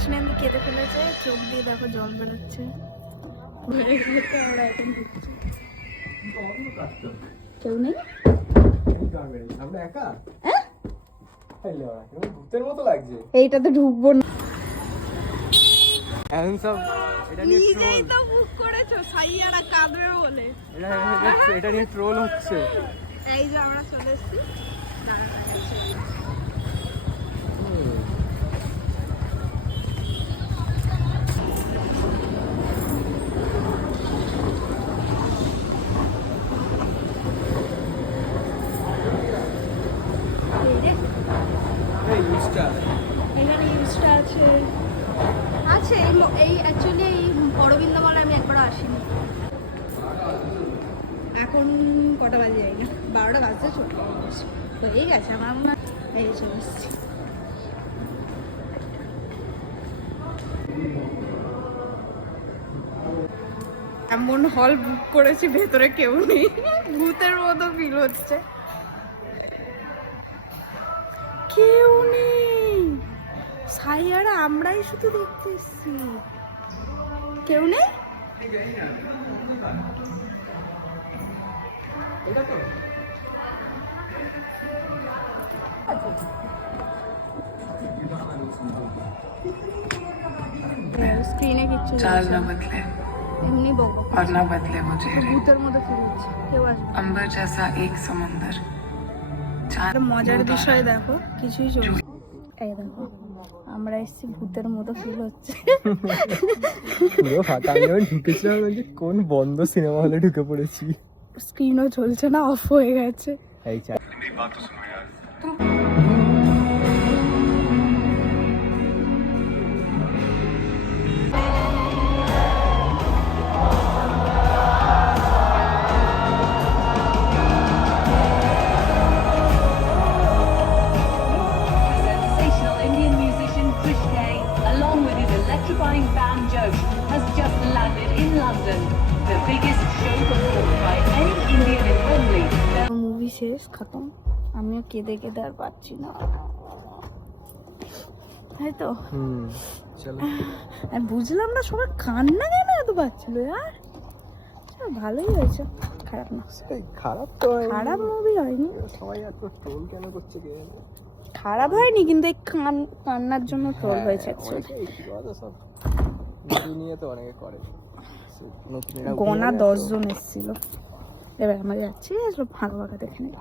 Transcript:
কৃষ্ণেন্দু কেঁদে ফেলেছে, চোখ দিয়ে দেখো জল বেরোচ্ছে। আমরা এখন ঢুকছি। কেউ নেই, আমরা একা। ভূতের মতো লাগছে। এইটাতে ঢুকবো না। এখন সব এটা নিয়ে নিজেই তো বুক করেছো সাইয়ারা কাঁদবে বলে। এটা নিয়ে ট্রোল হচ্ছে। এই যে আমরা চলে এসেছি। এখানে ইউজটা আছে আছে এই অ্যাকচুয়ালি এই অরবিন্দমালায় আমি একবারও আসিনি। এখন কটা বাজে যাই না, 12টা বাজতে ছোট হয়ে গেছে আমার মনে হয়। এই চলে এসেছি। এমন হল বুক করেছি ভেতরে কেউ নেই, ভূতের মতো ফিল হচ্ছে। কেউ নেই, সাইয়ারা আমরাই শুধু দেখতে এসেছি, কেউ নেই। স্ক্রিনে কিচ্ছু এমনি বকবক और न बदले वो चेहरे ভূতের মতো ফিল হচ্ছে, কেউ আসবে। अंबर जैसा एक समंदर একটা মজার বিষয় দেখো, কিছুই চলছে। এই দেখো আমরা এসেছি, ভূতের মতো ফিল হচ্ছে। পুরো ফাটা। আমি যখন ঢুকেছিলাম যে কোন বন্ধ সিনেমা হলে ঢুকে পড়েছি। স্ক্রিনও চলছে না, অফ হয়ে গেছে। এই electrifying banjo has just landed in London, the biggest show performed by any Indian in Wembley. Movie শেষ, খতম। আমিও কেঁদে কেঁদে আর পাচ্ছি না, তাই তো। চলো। আর বুঝলাম না সবার কান্না কেন এত পাচ্ছিল। আর ভালোই হয়েছে, খারাপ না। খারাপ তো খারাপ মুভি হয়নি। সবাই এত ট্রোল কেন করছে কে জানে। খারাপ হয়নি, কিন্তু এই কান্নার জন্য ট্রোল হয়েছে। সব নিয়ে তো অনেকে করে। গোনা 10 জন এসেছিল। এবার আমরা যাচ্ছি, ফাঁকা ফাঁকা দেখে নেই।